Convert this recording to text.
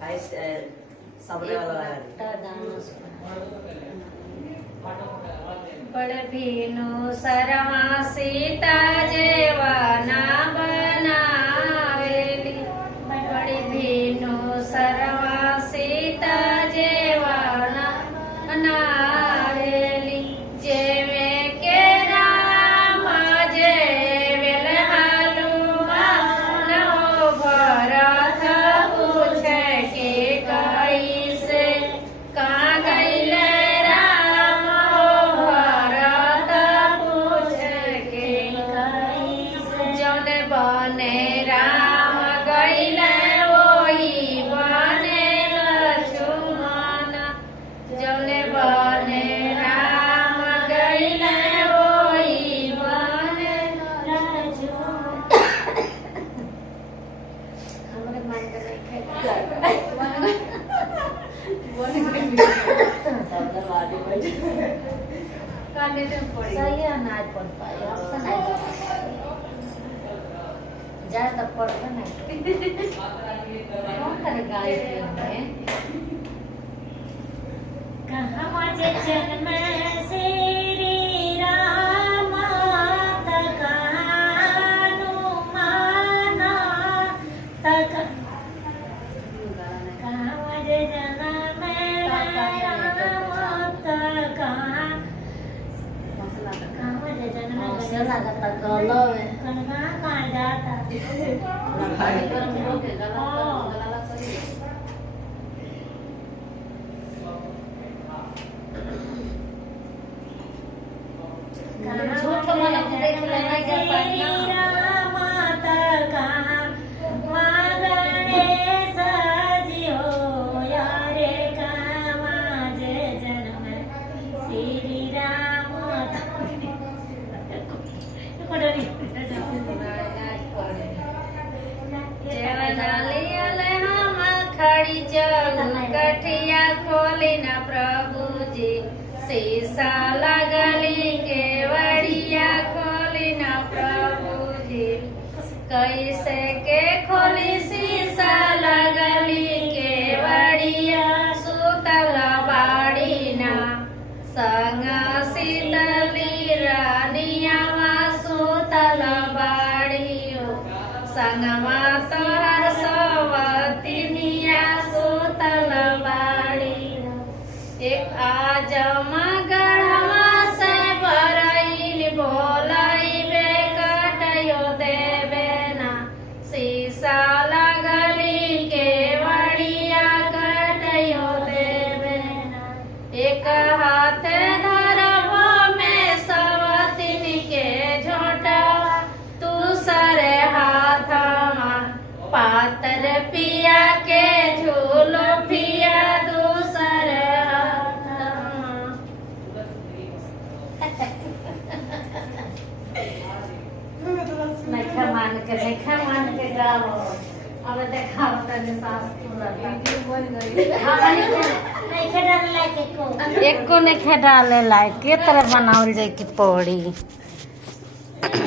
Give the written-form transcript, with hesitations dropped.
खाई सबले वाला बड़ भीनु शर्मा सीता जेवाना बनावेली बड़ भीनु शर्मा सीता जेवाना बनावेली जेवे के राम जेवेल हनुमान हो भरत पूछे के कैसे कहाँ गइले राम हो भरत पूछे के कैसे जौन बने राम गइले ओही बने लक्ष्मण जौन बने राम गइले ओही बने लक्ष्मण हमरे मन के नहीं काले तो पड़ी सही अनाज पड़ पाए ऑप्शन है ज्यादा पड़ता नहीं कौन करेगा इसमें कहाँ मजे जन्म श्री राम तक हनुमान तक कहाँ मजे जन्म राम तक कहाँ मजे जन्म लगता गलो में कहाँ जाता झूठ मन देख लेना क्या खड़ी कठिया खोली न प्रभु जी शीशा लगली केवड़िया खोली न प्रभु जी कैसे के खोली शीशा लगली केवड़िया सुतल बाड़ी न संग शीतली रानिया सुतल बाड़ी संगमा तोहर सवतिनिया सुतल बाड़ी एक आजमा गढ़वा से बरैल बोलाई बे कटयो देवे ना शीशा लगली केवड़िया कटयो देवे ना एक हाथ धरबो में सवतिन के झोटवा तू सरे हाथ पातर पिया के झूलो पिया दूसर नहीं मान के गाओ अब देखा तने सास एको नहीं खेडाले लायक के तरह बनावल जाए की पौड़ी।